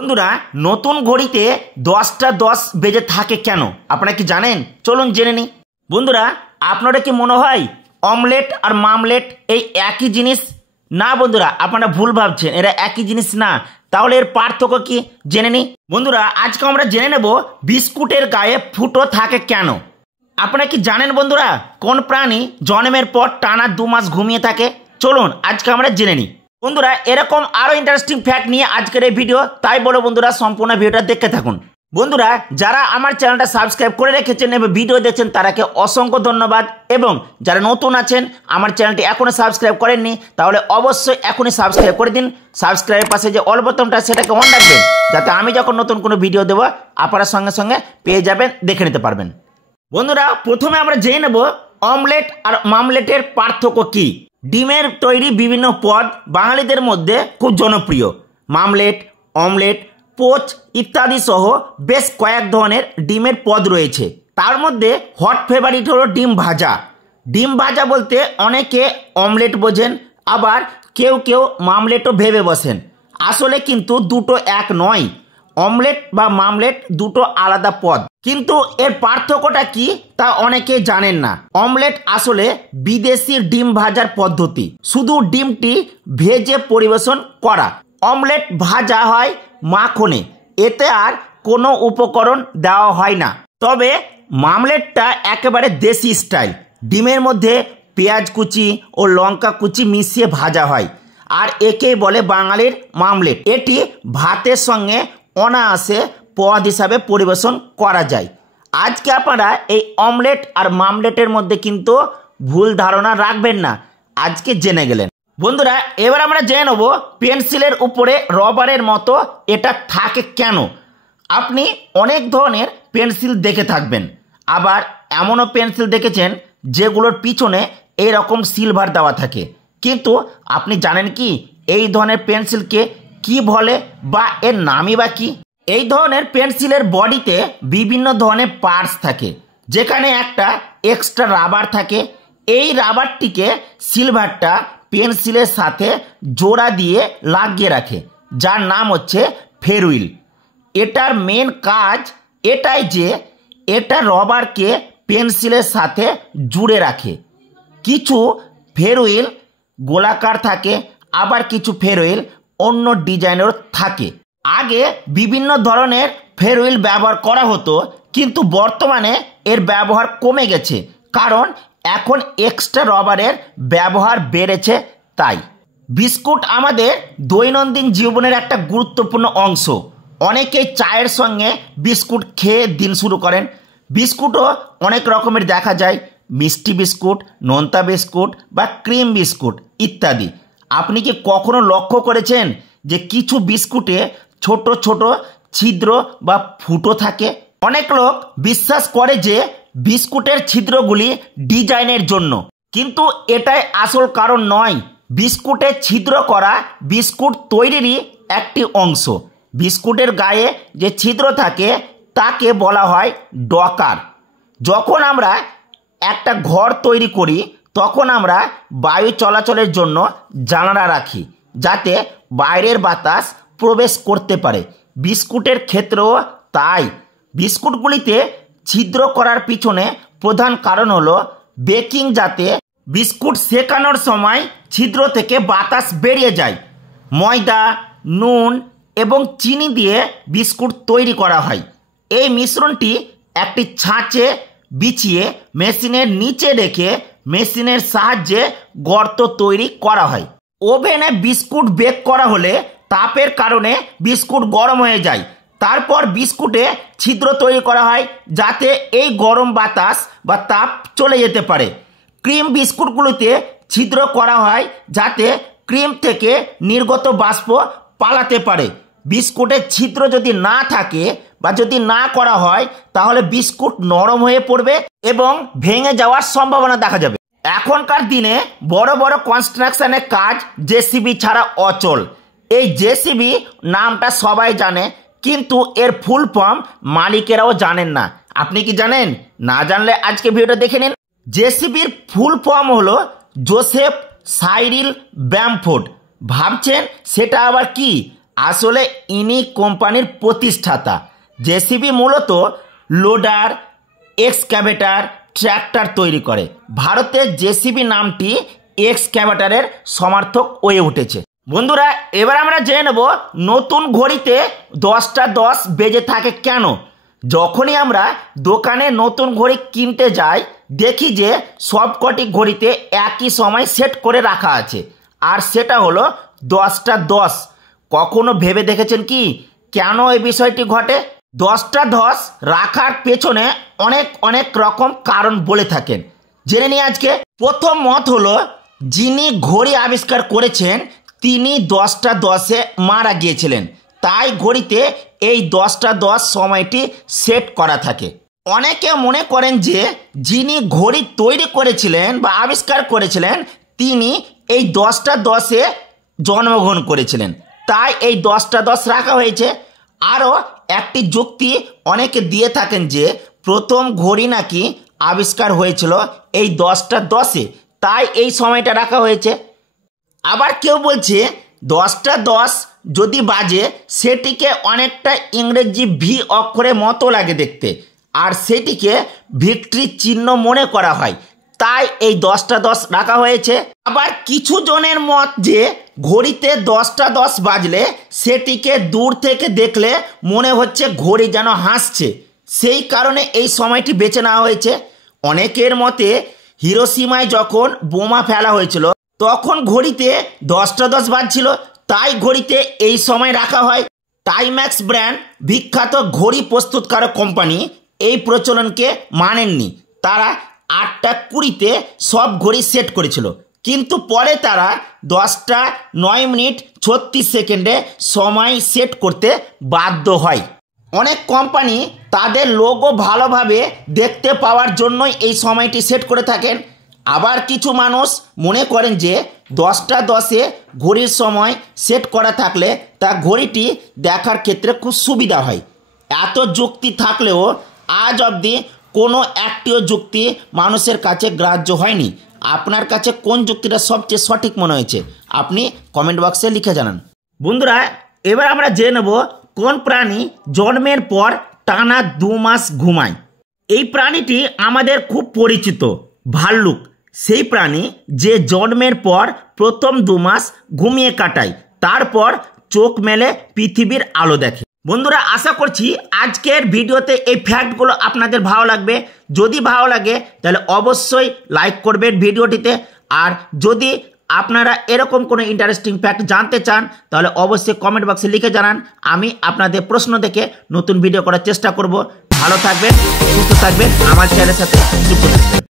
বন্ধুরা, নতুন ঘড়িতে 10টা 10 বেজে থাকে কেন আপনারা কি জানেন? চলুন জেনে নিই। বন্ধুরা, আপনারা কি মনে হয় অমলেট আর মামলেট এই একই জিনিস? না বন্ধুরা, আপনারা ভুল ভাবছেন, এরা একই জিনিস না। তাহলে এর পার্থক্য কি জেনে নিই। বন্ধুরা, আজকে আমরা জেনে নেব বিস্কুটের গায়ে ফুটো থাকে কেন। আপনারা কি জানেন বন্ধুরা, কোন প্রাণী জন্মের পর টানা 2 মাস ঘুমিয়ে থাকে? চলুন আজকে আমরা জেনে নিই। বন্ধুরা, এরকম আরো ইন্টারেস্টিং ফ্যাক্ট নিয়ে আজকের এই ভিডিও, তাই বলো বন্ধুরা সম্পূর্ণ ভিডিওটা দেখতে থাকুন। বন্ধুরা, যারা আমার চ্যানেলটা সাবস্ক্রাইব করে রেখেছেন এবং ভিডিও দেখছেন তাদেরকে অসংখ্য ধন্যবাদ, এবং যারা নতুন আছেন আমার চ্যানেলটি এখনো সাবস্ক্রাইব করেননি তাহলে অবশ্যই এখনই সাবস্ক্রাইব করে দিন। সাবস্ক্রাইবের পাশে যে অল বোতামটা সেটাকে অন রাখবেন, যাতে আমি যখন নতুন কোনো ভিডিও দেবো আপনারা সঙ্গে সঙ্গে পেয়ে যাবেন, দেখে নিতে পারবেন। বন্ধুরা, প্রথমে আমরা জেনে নেব অমলেট আর মামলেটের পার্থক্য কি। ডিমের তৈরি বিভিন্ন পদ বাঙালিদের মধ্যে খুব জনপ্রিয়। মামলেট, অমলেট, পোচ ইত্যাদি সহ বেশ কয়েক ধরনের ডিমের পদ রয়েছে। তার মধ্যে হট ফেভারিট হলো ডিম ভাজা। ডিম ভাজা বলতে অনেকে অমলেট বোঝেন, আবার কেউ কেউ মামলেটও ভেবে বসেন। আসলে কিন্তু দুটো এক নয়। অমলেট বা মামলেট দুটো আলাদা পদ, কিন্তু এর পার্থক্যটা কি তা অনেকে জানেন না। অমলেট আসলে বিদেশি ডিম ভাজার পদ্ধতি, শুধু ডিমটি ভেজে পরিবেশন করা। অমলেট ভাজা হয় মাখনে, এতে আর কোনো উপকরণ দেওয়া হয় না। তবে মামলেটটা একেবারে দেশি স্টাইল। ডিমের মধ্যে পেঁয়াজ কুচি ও লঙ্কা কুচি মিশিয়ে ভাজা হয়, আর একেই বলে বাঙালির মামলেট। এটি ভাতের সঙ্গে অনায়াসে পদ হিসাবে পরিবেশন করা যায়। আজকে আপনারা এই অমলেট আর মামলেটের মধ্যে কিন্তু ভুল ধারণা রাখবেন না, আজকে জেনে গেলেন। বন্ধুরা, এবার আমরা জেনে নেব পেন্সিলের উপরে রবারের মতো এটা থাকে কেন। আপনি অনেক ধরনের পেন্সিল দেখে থাকবেন, আবার এমনও পেন্সিল দেখেছেন যেগুলোর পিছনে এইরকম সিলভার দেওয়া থাকে। কিন্তু আপনি জানেন কি এই ধরনের পেন্সিলকে কি বলে বা এর নামই বা কি? এই ধরনের পেন্সিলের বডিতে বিভিন্ন ধরনের পার্টস থাকে, যেখানে একটা এক্সট্রা রাবার থাকে। এই রাবারটিকে সিলভারটা পেন্সিলের সাথে জোড়া দিয়ে লাগিয়ে রাখে, যার নাম হচ্ছে ফেরুইল। এটার মেন কাজ এটাই যে এটা রবারকে পেন্সিলের সাথে জুড়ে রাখে। কিছু ফেরুইল গোলাকার থাকে, আবার কিছু ফেরুইল অন্য ডিজাইনের থাকে। আগে বিভিন্ন ধরনের ফেরুইল ব্যবহার করা হতো, কিন্তু বর্তমানে এর ব্যবহার কমে গেছে, কারণ এখন এক্সট্রা রবারের ব্যবহার বেড়েছে। তাই বিস্কুট আমাদের দৈনন্দিন জীবনের একটা গুরুত্বপূর্ণ অংশ। অনেকেই চায়ের সঙ্গে বিস্কুট খেয়ে দিন শুরু করেন। বিস্কুটও অনেক রকমের দেখা যায়, মিষ্টি বিস্কুট, নোনতা বিস্কুট বা ক্রিম বিস্কুট ইত্যাদি। আপনি কি কখনো লক্ষ্য করেছেন যে কিছু বিস্কুটে ছোট ছোট ছিদ্র বা ফুটো থাকে? অনেক লোক বিশ্বাস করে যে বিস্কুটের ছিদ্রগুলি ডিজাইনের জন্য, কিন্তু এটাই আসল কারণ নয়। বিস্কুটের ছিদ্র করা বিস্কুট তৈরিরই একটি অংশ। বিস্কুটের গায়ে যে ছিদ্র থাকে তাকে বলা হয় ডকার। যখন আমরা একটা ঘর তৈরি করি তখন আমরা বায়ু চলাচলের জন্য জানালা রাখি, যাতে বাইরের বাতাস প্রবেশ করতে পারে। বিস্কুটের ক্ষেত্রেও তাই। বিস্কুটগুলিতে ছিদ্র করার পিছনে প্রধান কারণ হলো বেকিং, যাতে বিস্কুট সেকানোর সময় ছিদ্র থেকে বাতাস বেরিয়ে যায়। ময়দা, নুন এবং চিনি দিয়ে বিস্কুট তৈরি করা হয়। এই মিশ্রণটি একটি ছাঁচে বিছিয়ে মেশিনের নিচে রেখে মেশিনের সাহায্যে গর্ত তৈরি করা হয়। ওভেনে বিস্কুট বেক করা হলে তাপের কারণে বিস্কুট গরম হয়ে যায়। তারপর বিস্কুটে ছিদ্র তৈরি করা হয়, যাতে এই গরম বাতাস বা তাপ চলে যেতে পারে। ক্রিম বিস্কুটগুলিতে ছিদ্র করা হয় যাতে ক্রিম থেকে নির্গত বাষ্প পালাতে পারে। বিস্কুটের ছিদ্র যদি না থাকে বা যদি না করা হয় তাহলে বিস্কুট নরম হয়ে পড়বে এবং ভেঙে যাওয়ার সম্ভাবনা দেখা যাবে। এখনকার দিনে বড় বড় কনস্ট্রাকশনের কাজ জেসিবি ছাড়া অচল। এই জেসিবি নামটা সবাই জানে, কিন্তু এর ফুল ফর্ম মালিকেরাও জানেন না। আপনি কি জানেন? না জানলে আজকে ভিডিওটা দেখে নিন। জেসিবির ফুল ফর্ম হলো জোসেফ সাইরিল ব্যামফোর্ড। ভাবছেন সেটা আবার কি? আসলে ইনি কোম্পানির প্রতিষ্ঠাতা। জেসিবি মূলত লোডার, এক্সক্যাভেটার, ট্র্যাক্টর তৈরি করে। ভারতের জেসিবি নামটি এক্সক্যাভেটারের সমার্থক হয়ে উঠেছে। বন্ধুরা, এবার আমরা জেনে নেব নতুন ঘড়িতে 10টা 10 বেজে থাকে কেন। যখনই আমরা দোকানে নতুন ঘড়ি কিনতে যাই, দেখি যে সবকটি ঘড়িতে একই সময় সেট করে রাখা আছে, আর সেটা হলো 10টা 10। কখনো ভেবে দেখেছেন কি কেন এই বিষয়টি ঘটে? 10টা 10 রাখার পেছনে অনেক অনেক রকম কারণ বলে থাকেন। জেনে নিই আজকে। প্রথম মত হলো, যিনি ঘড়ি আবিষ্কার করেছেন তিনি 10টা 10-এ মারা গিয়েছিলেন, তাই ঘড়িতে এই 10টা 10 সময়টি সেট করা থাকে। অনেকে মনে করেন যে যিনি ঘড়ি তৈরি করেছিলেন বা আবিষ্কার করেছিলেন তিনি এই 10টা 10-এ জন্মগ্রহণ করেছিলেন, তাই এই 10টা 10 রাখা হয়েছে। আরও একটি যুক্তি অনেকে দিয়ে থাকেন যে প্রথম ঘড়ি নাকি আবিষ্কার হয়েছিল এই 10টা 10-এ, তাই এই সময়টা রাখা হয়েছে। আবার কেউ বলছে 10টা 10 যদি বাজে সেটিকে অনেকটা ইংরেজি ভি অক্ষরের মতো লাগে দেখতে, আর সেটিকে ভিক্টরি চিহ্ন মনে করা হয়, তাই এই 10টা 10 রাখা হয়েছে। আবার কিছু জনের মত যে ঘড়িতে 10টা 10 বাজলে সেটিকে দূর থেকে দেখলে মনে হচ্ছে ঘড়ি যেন হাসছে, সেই কারণে এই সময়টি বেছে নেওয়া হয়েছে। অনেকের মতে হিরোশিমায় যখন বোমা ফেলা হয়েছিল তখন ঘড়িতে 10টা 10 বাজছিল, তাই ঘড়িতে এই সময় রাখা হয়। টাইম্যাক্স ব্র্যান্ড বিখ্যাত ঘড়ি প্রস্তুতকারক কোম্পানি এই প্রচলনকে মানেননি। তারা 8টা 20-তে সব ঘড়ি সেট করেছিল, কিন্তু পরে তারা 10টা 9 মিনিট 36 সেকেন্ডে সময় সেট করতে বাধ্য হয়। অনেক কোম্পানি তাদের লোগো ভালোভাবে দেখতে পাওয়ার জন্যই এই সময়টি সেট করে থাকেন। আবার কিছু মানুষ মনে করেন যে 10টা 10-এ ঘড়ির সময় সেট করা থাকলে তা ঘড়িটি দেখার ক্ষেত্রে খুব সুবিধা হয়। এত যুক্তি থাকলেও আজ অবধি কোনো একটিও যুক্তি মানুষের কাছে গ্রাহ্য হয়নি। আপনার কাছে কোন যুক্তিটা সবচেয়ে সঠিক মনে হয়েছে আপনি কমেন্ট বক্সে লিখে জানান। বন্ধুরা, এবার আমরা জেনে নেব কোন প্রাণী জন্মের পর টানা 2 মাস ঘুমায়। এই প্রাণীটি আমাদের খুব পরিচিত, ভাল্লুক। সেই প্রাণী যে জন্মের পর প্রথম 2 মাস ঘুমিয়ে কাটায়, তারপর চোখ মেলে পৃথিবীর আলো দেখে। বন্ধুরা, আশা করছি আজকের ভিডিওতে এই ফ্যাক্টগুলো আপনাদের ভালো লাগবে। যদি ভালো লাগে তাহলে অবশ্যই লাইক করবেন ভিডিওটিতে, আর যদি আপনারা এরকম কোনো ইন্টারেস্টিং ফ্যাক্ট জানতে চান তাহলে অবশ্যই কমেন্ট বক্সে লিখে জানান। আমি আপনাদের প্রশ্ন দেখে নতুন ভিডিও করার চেষ্টা করব। ভালো থাকবেন, সুস্থ থাকবেন, আমার চ্যানেলের সাথে যুক্ত থাকবেন।